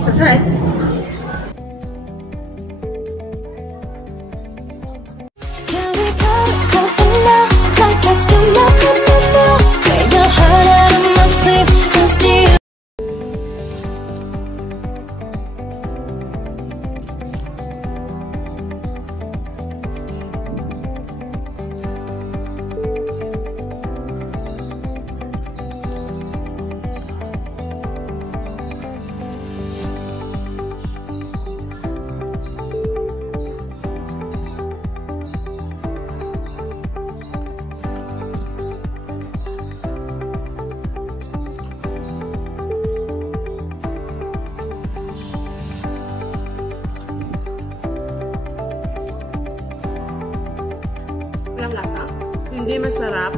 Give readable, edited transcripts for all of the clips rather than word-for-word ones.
Surprise! Walang lasa, hindi masarap.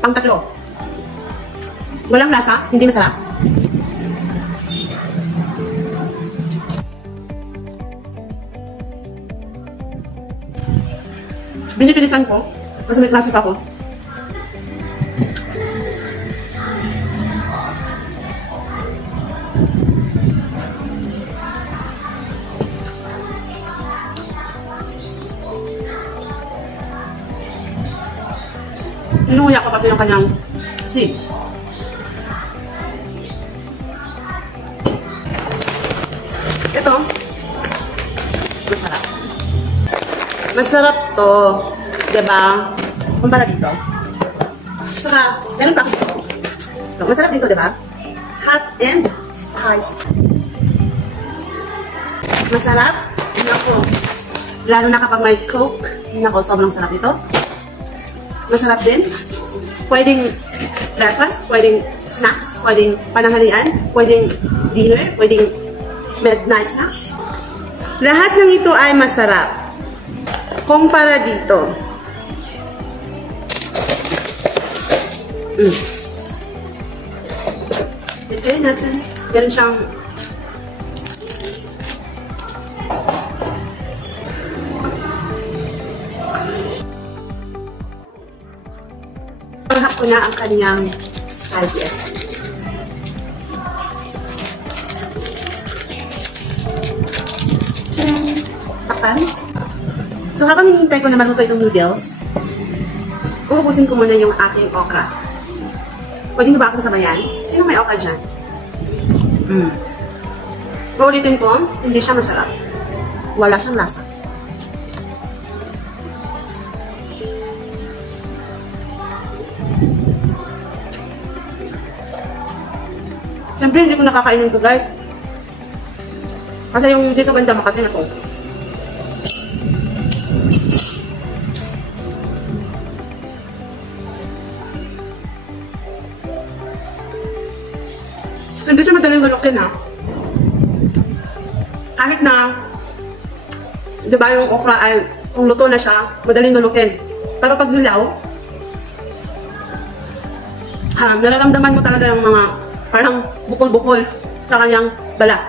Pang-tatlo. Walang lasa, hindi masarap. Binipilisan ko kasi may klase pa ako. Inuya ko pati yung kanyang seed. Ito, masarap. Masarap to, diba? Kumpara dito. Tsaka, meron pa ako dito. Ito, masarap dito, diba? Hot and spicy. Masarap. Nako. Lalo na kapag may Coke. Nako, sobrang sarap ito. Masarap din. Pwedeng breakfast, pwedeng snacks, pwedeng pananghalian, pwedeng dinner, pwedeng midnight snacks. Lahat ng ito ay masarap. Kumpara dito. Okay, natin. Meron siyang panghap ko na ang kanyang spicy effect. Takpan. So habang hinihintay ko na maluto itong noodles, uhubusin ko muna yung aking okra. Pwede nyo ba akong sabayan? Sino may okra dyan? Uulitin ko, hindi siya masarap. Wala siyang lasa. Siyempre, hindi ko nakakainin ito, guys. Kasi yung dito banda Makati na to. Hindi siya madaling galukin, ha. Kahit na, di ba yung okra ay, kung luto na siya, madaling galukin. Pero pag hilaw, nararamdaman mo talaga yung mga parang bukol-bukol sa kanyang balat.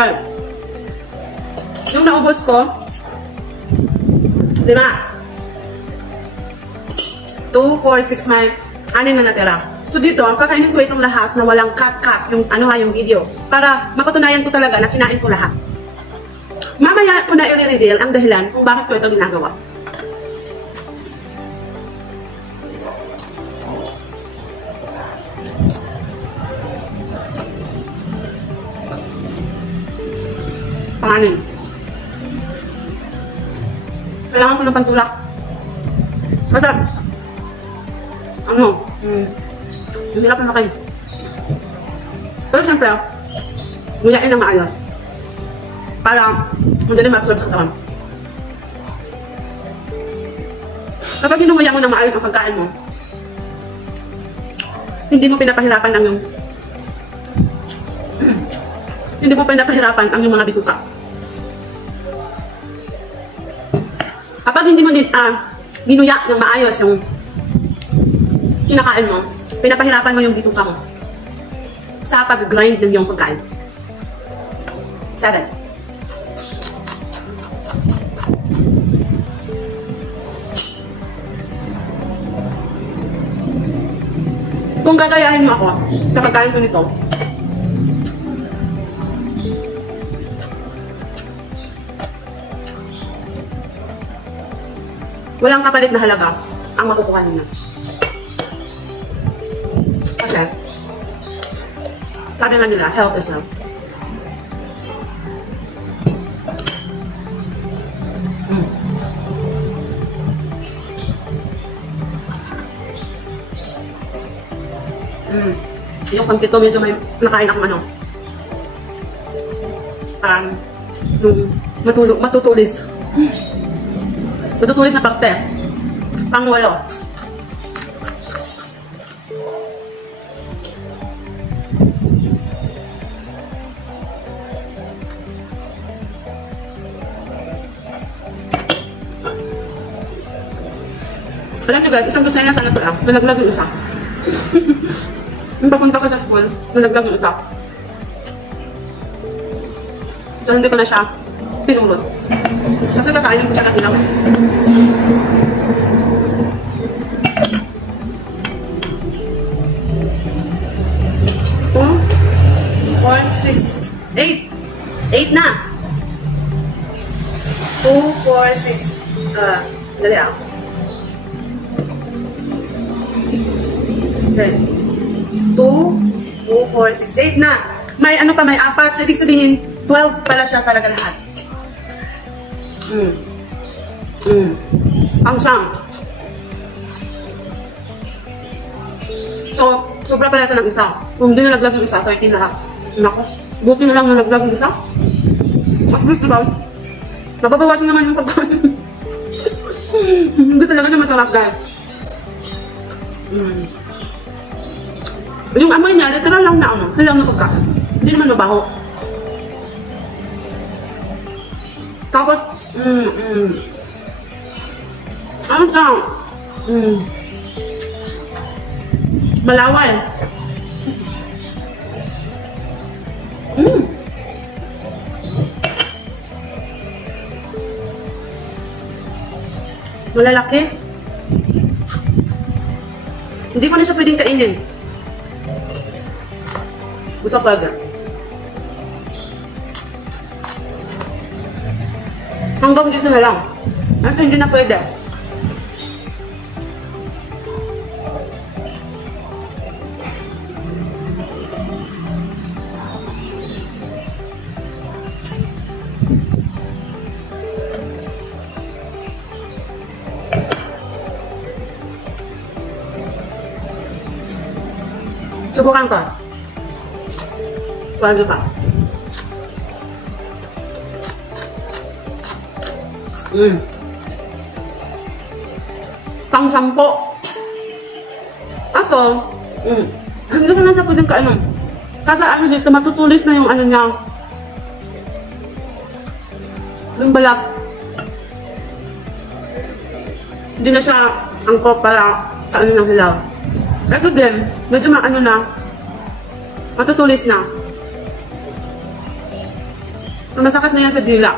Okay. Yung naubos ko, 5, 2, 4, 6, may 6 na natira. So dito, kakainin ko itong lahat na walang cut-cut, yung yung video. Para mapatunayan ko talaga na kinain ko lahat. Mamaya ko na i-reveal ang dahilan kung bakit ko ito ginagawa. Panganin. Kailangan ko ng pantulak. Masarap. Hindi hirap na kayo. Pero siyempre, nguyain ng maayos. Para madali ma-absorb sa katawan. Kapag hinunguya mo ng maayos ang pagkain mo, hindi mo pinapahirapan ang yung hindi mo pinapahirapan ang yung mga bituka. Kapag hindi mo ginuya ng maayos yung kinakain mo, pinapahirapan mo yung bituka mo sa pag-grind ng yung pagkain. 7. Kung gagayahin mo ako, kapag kain ko nito, walang kapalit na halaga ang makukuha ninyo. Kasi, sabi nga nila, health is wealth. Yung pangkito medyo may nakain akong ano. Matutulis. Matutulis na parte. Pang-walo. Alam nyo guys, isang kusay na sana ito lang. Nalaglag yung isa. Nung papunta ko sa school, nalaglag yung isa. So hindi ko na siya pinulot. Kasi kakainin ko siya na ilaw. 8. 8 na. 2, 4, 6. Dali ah. Okay. 2, 4, 6, 8 na. May ano pa, may 4. So, ibig sabihin, 12 pala siya talaga lahat. Ang siyang. So, sobra pala ito ng isa. Kung hindi nalaglag yung isa, 13 lahat. Naku, buti na lang nalaglag yung isa. At least, diba? Nababawasan naman yung pagkain. Hindi talaga siya masarap, guys. Yung amoy niya, literal lang na ano, hilaw na pagkain. Hindi naman mabaho. Tapos, ano siya? Malaway. Malalaki. Hindi ko na siya pwedeng kainin. Buto baga. Hanggang dito na lang. At hindi na pwede. Subukan ko. Bago pa. Pang-sampo. Ako, hindi ko na sa pwedeng kaano. Kasi ano dito, matutulis na yung ano niya. Yung balat. Hindi na siya angkop para kaano ng hilaw. Ito din, medyo maano na. Matutulis na. So, masakit na yan sa dila.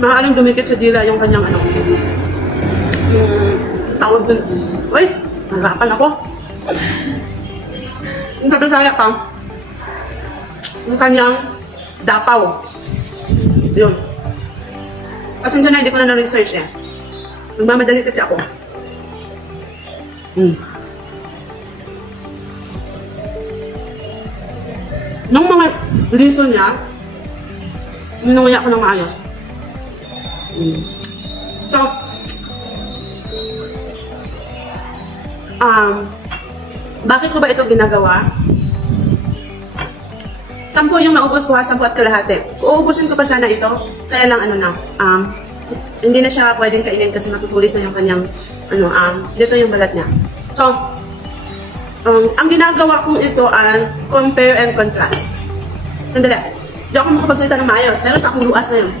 Maaaring dumikit sa dila yung kanyang ano. Yung tawag dun. Uy! Narapan ako. Yung sabasaya ka. Yung kanyang dapaw. Yun. Pasensya na, hindi ko na na-research eh. Nagmamadali kasi ako. Nung mga liso niya, minunguya ko ng maayos. So, bakit ko ba ito ginagawa? 10 yung naubos ko ha, 10 at kalahati. Uubusin ko pa sana ito, kaya lang ano na, hindi na siya pwedeng kainin kasi matutulis na yung kanyang, dito yung balat niya. So, Ang ginagawa kong ito ay compare and contrast. Sandali. Di ako makapagsalita ng maayos. Meron akong luas ngayon.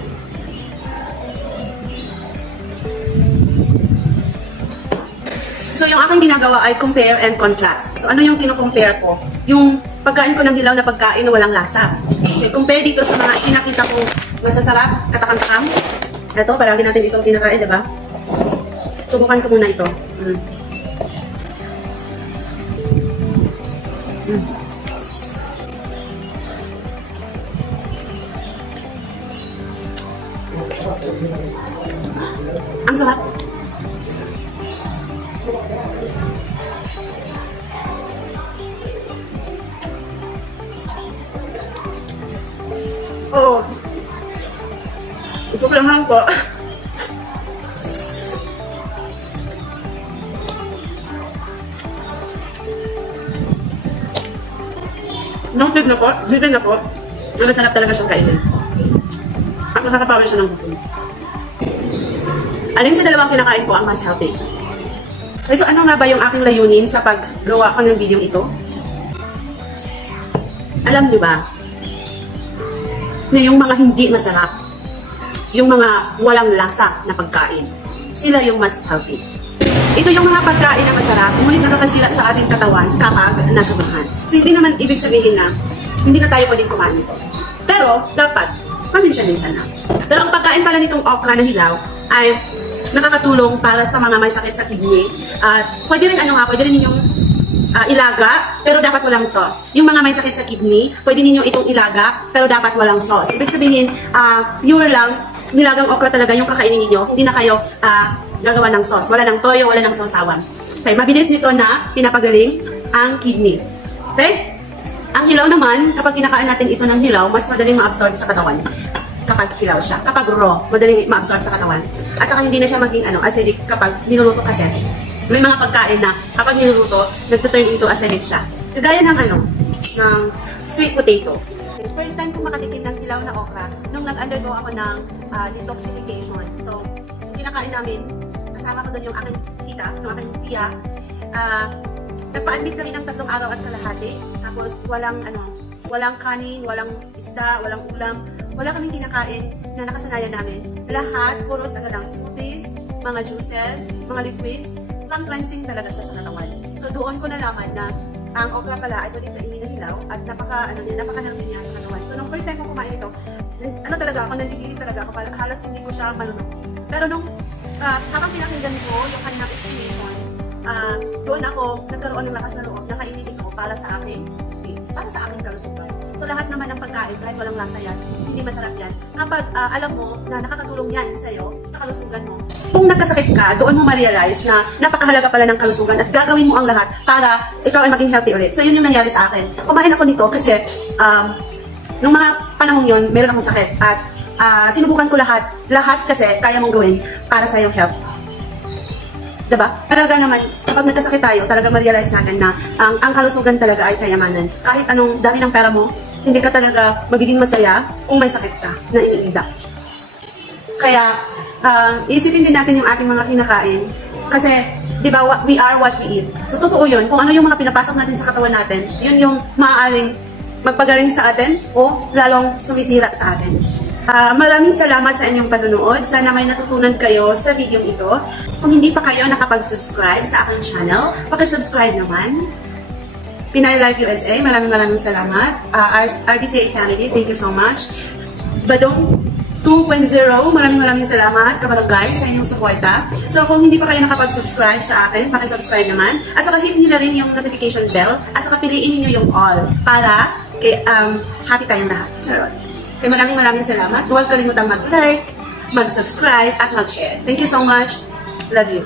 So, yung aking ginagawa ay compare and contrast. So, ano yung kino-compare ko? Yung pagkain ko ng hilaw na pagkain na walang lasa. Okay, compare dito sa mga pinakita ko masasarap, katakam-takam. Ito, palagi natin itong kinakain, diba? Subukan ko muna ito. Ang sarap. Oo. Gusto ko lang po. Noted na po. Noted na po. Masarap talaga siyang kainin. At masakapawin siya ng gutom. Alin sa dalawang kinakain ko ang mas healthy? So ano nga ba yung aking layunin sa paggawa ko ng video ito? Alam niyo ba na yung mga hindi masarap, yung mga walang lasa na pagkain, sila yung mas healthy. Ito yung mga pagkain na masarap, ngunit nakakasira sa ating katawan kapag nasobrahan. So hindi naman ibig sabihin na hindi na tayo pwedeng kumain ito. Pero dapat, paminsan-minsan na. Pero ang pagkain pala nitong okra na hilaw ay nakakatulong para sa mga may sakit sa kidney. At pwede rin pwede rin ninyong ilaga, pero dapat walang sauce. Yung mga may sakit sa kidney, pwede ninyo itong ilaga, pero dapat walang sauce. Ibig sabihin, pure lang, nilagang okra talaga yung kakainin ninyo, hindi na kayo gagawa ng sauce. Wala ng toyo, wala ng sausawan. Okay, mabilis nito na pinapagaling ang kidney. Okay? Ang hilaw naman, kapag kinakain natin ito ng hilaw, mas madaling ma-absorb sa katawan. Kapag hilaw siya. Kapag raw, madaling ma-absorb sa katawan. At saka hindi na siya maging acidic kapag niluluto kasi. May mga pagkain na kapag niluluto, nagtuturn into acidic siya. Kagaya ng ng sweet potato. First time kong makatikim ng hilaw na okra nung nag-undergo ako ng detoxification. So, kinakain namin, kasama ko doon yung aking tita, yung aking tiya. Nagpa-admit kami ng 3 araw at kalahati. Tapos walang kanin, walang isda, walang ulam. Wala kaming kinakain na nakasanayan namin. Lahat, puro lang smoothies, mga juices, mga liquids. Pang cleansing talaga siya sa katawan. So doon ko nalaman na ang okra pala ay pwedeng kainin na hilaw at napaka-healthy niya sa katawan. So nung first time ko kumain ito, nandigili talaga ako, halos hindi ko siya malunok. Pero nung habang pinakinggan ko yung kanilang explanation, doon ako nagkaroon ng lakas na loob na kainin ito para sa aking kalusugan. So lahat naman ng pagkain, kahit walang lasa yan, hindi masarap yan. Kapag alam mo na nakakatulong yan sa'yo, sa kalusugan mo, kung nagkasakit ka, doon mo ma-realize na napakahalaga pala ng kalusugan at gagawin mo ang lahat para ikaw ay maging healthy ulit. So yun yung nangyari sa akin. Kumain ako nito kasi nung mga panahong yun, meron akong sakit at sinubukan ko lahat kasi kaya mong gawin para sa iyong health. Diba? Talaga naman, kapag nagkasakit tayo, talaga ma-realize natin na ang kalusugan talaga ay kayamanan. Kahit anong dami ng pera mo, hindi ka talaga magiging masaya kung may sakit ka na iniinda. Kaya, isipin din natin yung ating mga kinakain. Kasi, di ba, we are what we eat. So, totoo yun. Kung ano yung mga pinapasok natin sa katawan natin, yun yung maaaring magpagaling sa atin o lalong sumisira sa atin. Maraming salamat sa inyong panonood. Sana may natutunan kayo sa video ito. Kung hindi pa kayo nakapag-subscribe sa aking channel, pakisubscribe naman. Pinay Life USA, maraming salamat. RDCA Family, thank you so much. Badong 2.0, maraming salamat kabarangay sa inyong suporta. So kung hindi pa kayo nakapag-subscribe sa akin, pakisubscribe naman. At saka hit nyo na rin yung notification bell. At saka piliin niyo yung all para happy tayong lahat. Charot. Kaya maraming salamat. Huwag kalimutang mag-like, mag-subscribe, at mag-share. Thank you so much. Love you.